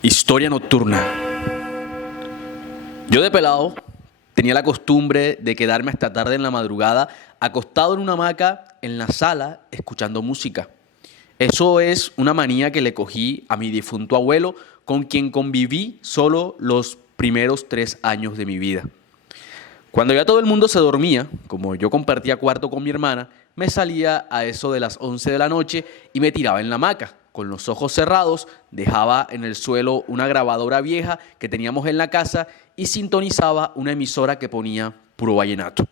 Historia nocturna. Yo de pelado tenía la costumbre de quedarme hasta tarde en la madrugada acostado en una hamaca en la sala escuchando música. Eso es una manía que le cogí a mi difunto abuelo, con quien conviví solo los primeros 3 años de mi vida. Cuando ya todo el mundo se dormía, como yo compartía cuarto con mi hermana, me salía a eso de las 11 de la noche y me tiraba en la hamaca. Con los ojos cerrados, dejaba en el suelo una grabadora vieja que teníamos en la casa y sintonizaba una emisora que ponía puro vallenato.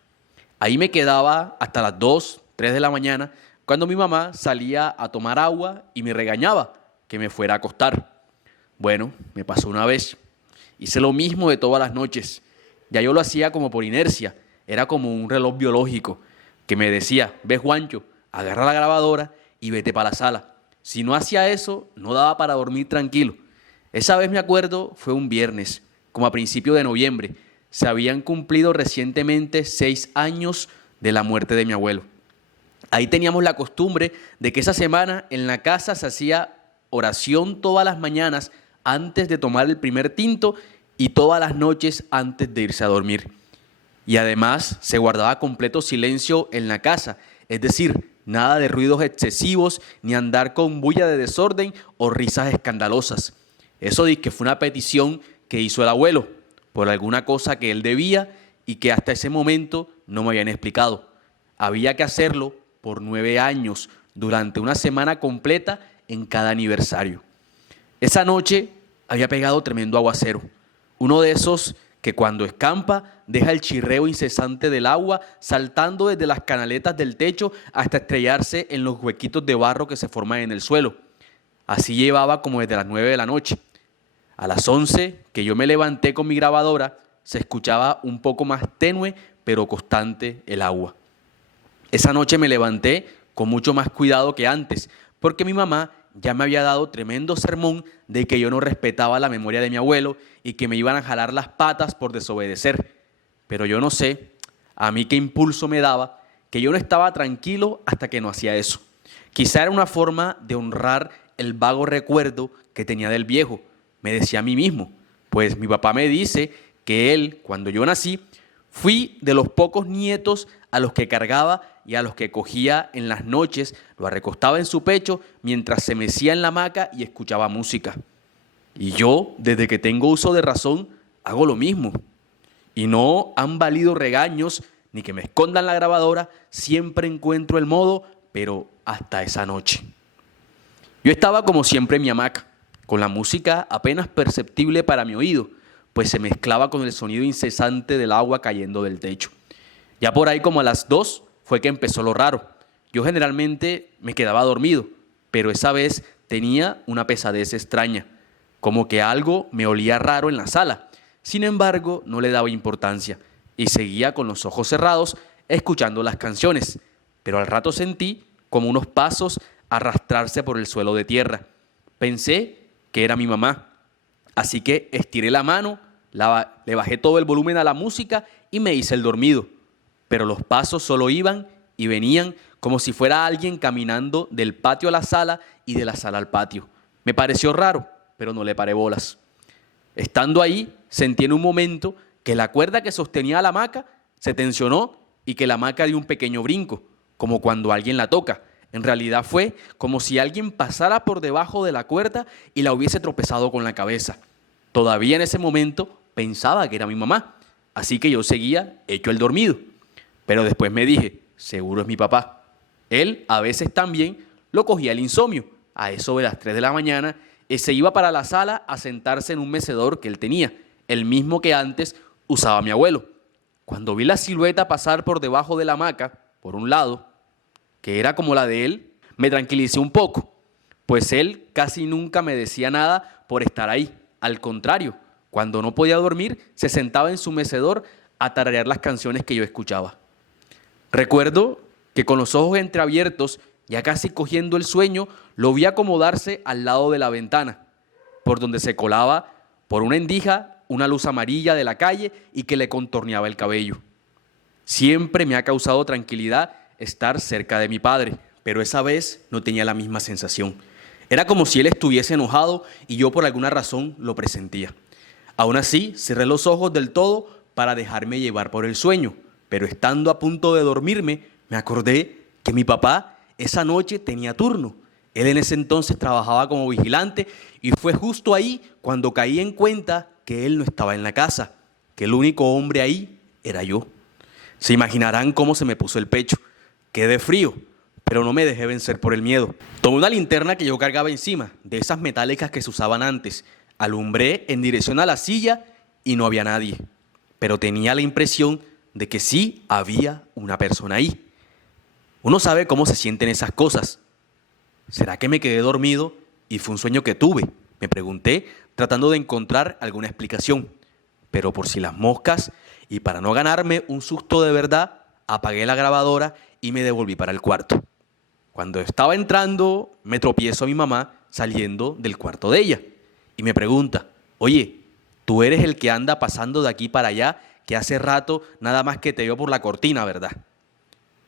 Ahí me quedaba hasta las 2, 3 de la mañana, cuando mi mamá salía a tomar agua y me regañaba que me fuera a acostar. Bueno, me pasó una vez. Hice lo mismo de todas las noches. Ya yo lo hacía como por inercia. Era como un reloj biológico que me decía: ve, Juancho, agarra la grabadora y vete para la sala. Si no hacía eso, no daba para dormir tranquilo. Esa vez me acuerdo, fue un viernes, como a principios de noviembre. Se habían cumplido recientemente 6 años de la muerte de mi abuelo. Ahí teníamos la costumbre de que esa semana en la casa se hacía oración todas las mañanas antes de tomar el primer tinto y todas las noches antes de irse a dormir. Y además se guardaba completo silencio en la casa, es decir, nada de ruidos excesivos ni andar con bulla de desorden o risas escandalosas. Eso di que fue una petición que hizo el abuelo por alguna cosa que él debía y que hasta ese momento no me habían explicado. Había que hacerlo por 9 años, durante una semana completa en cada aniversario. Esa noche había pegado tremendo aguacero, uno de esos que cuando escampa deja el chirreo incesante del agua saltando desde las canaletas del techo hasta estrellarse en los huequitos de barro que se forman en el suelo. Así llevaba como desde las 9 de la noche. A las 11, que yo me levanté con mi grabadora, se escuchaba un poco más tenue pero constante el agua. Esa noche me levanté con mucho más cuidado que antes, porque mi mamá ya me había dado tremendo sermón de que yo no respetaba la memoria de mi abuelo y que me iban a jalar las patas por desobedecer. Pero yo no sé, a mí qué impulso me daba, que yo no estaba tranquilo hasta que no hacía eso. Quizá era una forma de honrar el vago recuerdo que tenía del viejo, me decía a mí mismo. Pues mi papá me dice que él, cuando yo nací, fui de los pocos nietos a los que cargaba y a los que cogía en las noches, lo recostaba en su pecho mientras se mecía en la hamaca y escuchaba música. Y yo, desde que tengo uso de razón, hago lo mismo. Y no han valido regaños ni que me escondan la grabadora, siempre encuentro el modo, pero hasta esa noche. Yo estaba como siempre en mi hamaca, con la música apenas perceptible para mi oído, pues se mezclaba con el sonido incesante del agua cayendo del techo. Ya por ahí como a las 2 fue que empezó lo raro. Yo generalmente me quedaba dormido, pero esa vez tenía una pesadez extraña, como que algo me olía raro en la sala. Sin embargo, no le daba importancia y seguía con los ojos cerrados escuchando las canciones, pero al rato sentí como unos pasos arrastrarse por el suelo de tierra. Pensé que era mi mamá, así que estiré la mano, le bajé todo el volumen a la música y me hice el dormido. Pero los pasos solo iban y venían como si fuera alguien caminando del patio a la sala y de la sala al patio. Me pareció raro, pero no le paré bolas. Estando ahí, sentí en un momento que la cuerda que sostenía la hamaca se tensionó y que la hamaca dio un pequeño brinco, como cuando alguien la toca. En realidad fue como si alguien pasara por debajo de la cuerda y la hubiese tropezado con la cabeza. Todavía en ese momento pensaba que era mi mamá, así que yo seguía hecho el dormido. Pero después me dije, seguro es mi papá. Él a veces también lo cogía el insomnio, a eso de las 3 de la mañana, y se iba para la sala a sentarse en un mecedor que él tenía, el mismo que antes usaba mi abuelo. Cuando vi la silueta pasar por debajo de la hamaca, por un lado, que era como la de él, me tranquilicé un poco, pues él casi nunca me decía nada por estar ahí. Al contrario, cuando no podía dormir, se sentaba en su mecedor a tararear las canciones que yo escuchaba. Recuerdo que con los ojos entreabiertos, ya casi cogiendo el sueño, lo vi acomodarse al lado de la ventana, por donde se colaba por una endija una luz amarilla de la calle y que le contorneaba el cabello. Siempre me ha causado tranquilidad estar cerca de mi padre, pero esa vez no tenía la misma sensación. Era como si él estuviese enojado y yo por alguna razón lo presentía. Aún así, cerré los ojos del todo para dejarme llevar por el sueño, pero estando a punto de dormirme, me acordé que mi papá esa noche tenía turno. Él en ese entonces trabajaba como vigilante y fue justo ahí cuando caí en cuenta que él no estaba en la casa, que el único hombre ahí era yo. Se imaginarán cómo se me puso el pecho. Quedé frío, pero no me dejé vencer por el miedo. Tomé una linterna que yo cargaba encima, de esas metálicas que se usaban antes. Alumbré en dirección a la silla y no había nadie. Pero tenía la impresión de que sí había una persona ahí. Uno sabe cómo se sienten esas cosas. ¿Será que me quedé dormido y fue un sueño que tuve? Me pregunté, tratando de encontrar alguna explicación. Pero por si las moscas, y para no ganarme un susto de verdad, apagué la grabadora y me devolví para el cuarto. Cuando estaba entrando, me tropiezo a mi mamá saliendo del cuarto de ella y me pregunta, oye, tú eres el que anda pasando de aquí para allá, que hace rato nada más que te veo por la cortina, ¿verdad?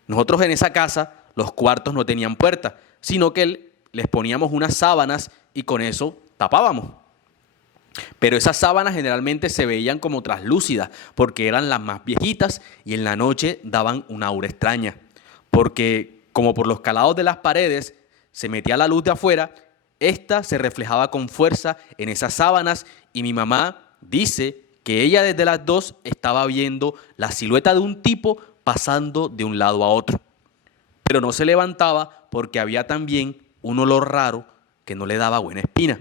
Nosotros en esa casa, los cuartos no tenían puerta, sino que les poníamos unas sábanas y con eso tapábamos. Pero esas sábanas generalmente se veían como traslúcidas porque eran las más viejitas y en la noche daban una aura extraña. Porque como por los calados de las paredes se metía la luz de afuera, esta se reflejaba con fuerza en esas sábanas y mi mamá dice que ella desde las 2 estaba viendo la silueta de un tipo pasando de un lado a otro. Pero no se levantaba porque había también un olor raro que no le daba buena espina.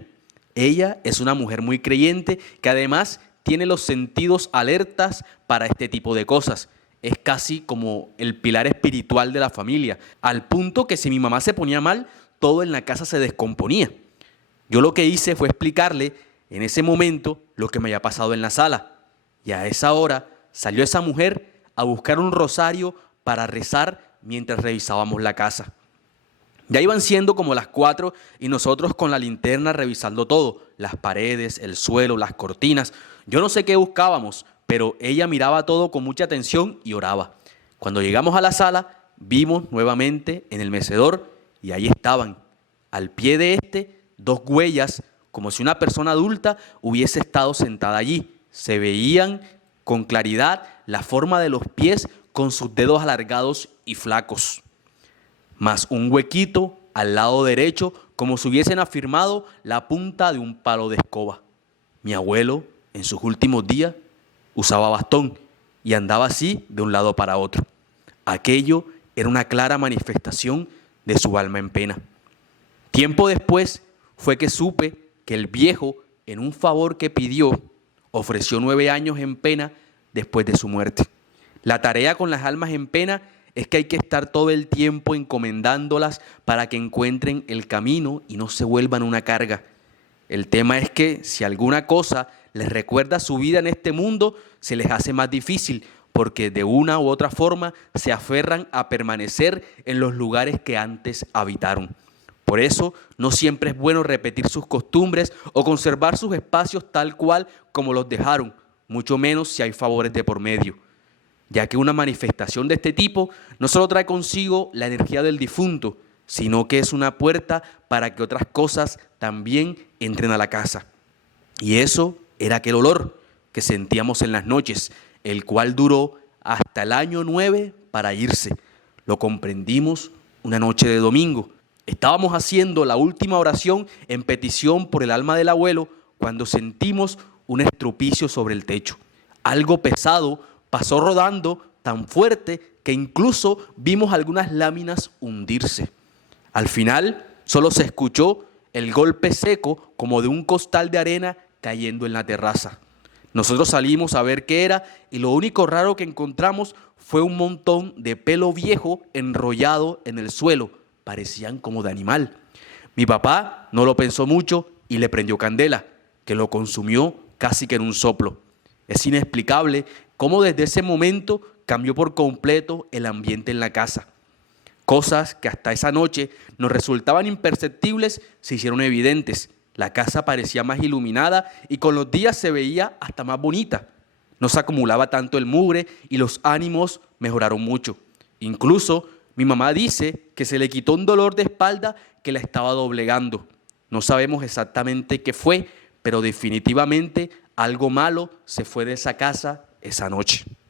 Ella es una mujer muy creyente que además tiene los sentidos alertas para este tipo de cosas. Es casi como el pilar espiritual de la familia, al punto que si mi mamá se ponía mal, todo en la casa se descomponía. Yo lo que hice fue explicarle en ese momento lo que me había pasado en la sala. Y a esa hora salió esa mujer a buscar un rosario para rezar mientras revisábamos la casa. Ya iban siendo como las 4 y nosotros con la linterna revisando todo, las paredes, el suelo, las cortinas. Yo no sé qué buscábamos, pero ella miraba todo con mucha atención y oraba. Cuando llegamos a la sala, vimos nuevamente en el mecedor y ahí estaban, al pie de dos huellas, como si una persona adulta hubiese estado sentada allí. Se veían con claridad la forma de los pies con sus dedos alargados y flacos, más un huequito al lado derecho, como si hubiesen afirmado la punta de un palo de escoba. Mi abuelo, en sus últimos días, usaba bastón y andaba así de un lado para otro. Aquello era una clara manifestación de su alma en pena. Tiempo después fue que supe que el viejo, en un favor que pidió, ofreció 9 años en pena después de su muerte. La tarea con las almas en pena es que hay que estar todo el tiempo encomendándolas para que encuentren el camino y no se vuelvan una carga. El tema es que si alguna cosa les recuerda su vida en este mundo, se les hace más difícil porque de una u otra forma se aferran a permanecer en los lugares que antes habitaron. Por eso no siempre es bueno repetir sus costumbres o conservar sus espacios tal cual como los dejaron, mucho menos si hay favores de por medio, ya que una manifestación de este tipo no solo trae consigo la energía del difunto, sino que es una puerta para que otras cosas también entren a la casa. Y eso era aquel olor que sentíamos en las noches, el cual duró hasta el año 9 para irse. Lo comprendimos una noche de domingo. Estábamos haciendo la última oración en petición por el alma del abuelo cuando sentimos un estrupicio sobre el techo. Algo pesado pasó rodando tan fuerte que incluso vimos algunas láminas hundirse. Al final solo se escuchó el golpe seco como de un costal de arena cayendo en la terraza. Nosotros salimos a ver qué era y lo único raro que encontramos fue un montón de pelo viejo enrollado en el suelo. Parecían como de animal. Mi papá no lo pensó mucho y le prendió candela, que lo consumió casi que en un soplo. Es inexplicable cómo desde ese momento cambió por completo el ambiente en la casa. Cosas que hasta esa noche nos resultaban imperceptibles se hicieron evidentes. La casa parecía más iluminada y con los días se veía hasta más bonita. No se acumulaba tanto el mugre y los ánimos mejoraron mucho. Incluso mi mamá dice que se le quitó un dolor de espalda que la estaba doblegando. No sabemos exactamente qué fue, pero definitivamente algo malo se fue de esa casa esa noche.